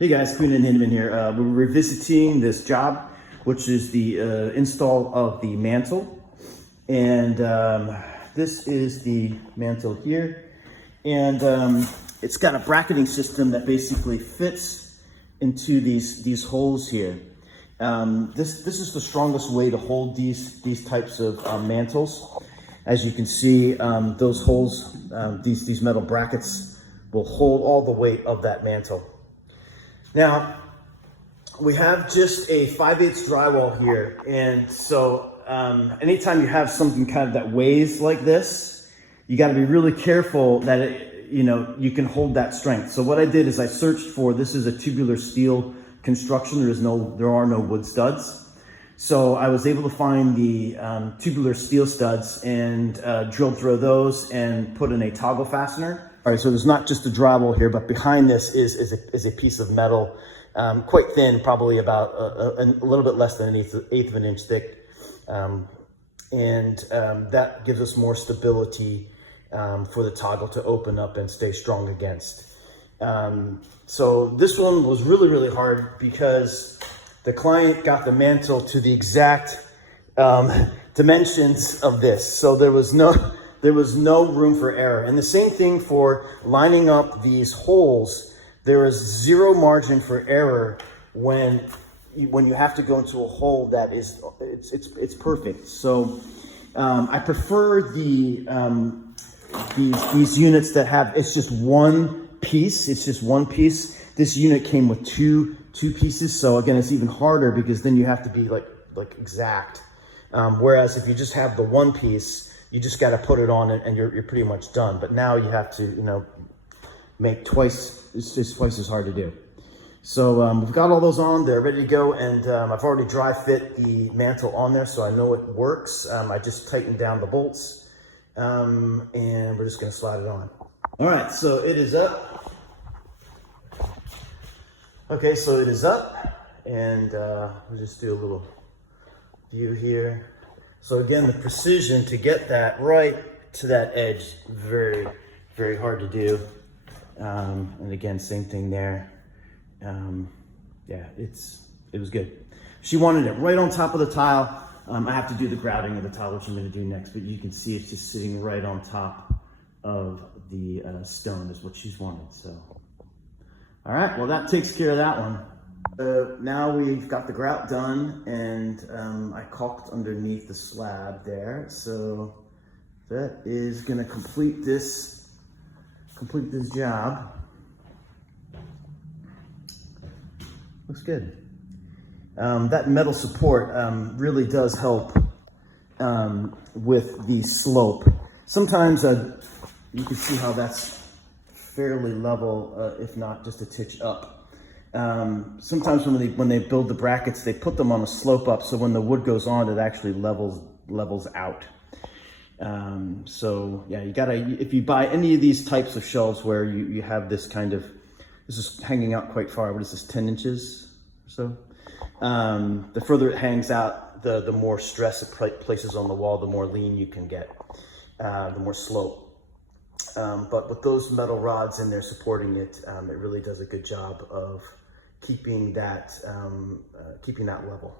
Hey guys, Queen and Handyman here. We're revisiting this job, which is the install of the mantle. And this is the mantle here. And it's got a bracketing system that basically fits into these holes here. This is the strongest way to hold these types of mantles. As you can see, those holes, these metal brackets will hold all the weight of that mantle. Now, we have just a 5/8 drywall here, and so anytime you have something kind of that weighs like this, you got to be really careful that you can hold that strength. So what I did is I searched for, this is a tubular steel construction. There are no wood studs. So I was able to find the tubular steel studs and drilled through those and put in a toggle fastener. All right, so there's not just a drywall here, but behind this is a piece of metal, quite thin, probably about a little bit less than an eighth of an inch thick. That gives us more stability for the toggle to open up and stay strong against. So this one was really, really hard because the client got the mantle to the exact dimensions of this. So there was no room for error. And the same thing for lining up these holes. There is zero margin for error when you have to go into a hole that is, it's perfect. So I prefer these units that have, it's just one piece. It's just one piece. This unit came with two pieces. So again, it's even harder because then you have to be like exact. Whereas if you just have the one piece, you just got to put it on and you're pretty much done. But now you have to, make twice, it's just twice as hard to do. So we've got all those on, they're ready to go. And I've already dry fit the mantle on there, so I know it works. I just tightened down the bolts and we're just gonna slide it on. All right, so it is up. Okay, so it is up, and we'll just do a little view here. So again, the precision to get that right to that edge, very, very hard to do. And again, same thing there. Yeah, it was good. She wanted it right on top of the tile. I have to do the grouting of the tile, which I'm gonna do next, but you can see it's just sitting right on top of the stone is what she's wanted, so. All right, well that takes care of that one. Now we've got the grout done, and I caulked underneath the slab there. So that is gonna complete this job. Looks good. That metal support really does help with the slope. Sometimes you can see how that's fairly level, if not just a titch up. Sometimes when they build the brackets, they put them on a slope up, so when the wood goes on, it actually levels out. So yeah, if you buy any of these types of shelves where you have this kind of, this is hanging out quite far. What is this, 10 inches or so? The further it hangs out, the more stress it places on the wall, the more lean you can get, the more slope. But with those metal rods in there supporting it, it really does a good job of keeping that level.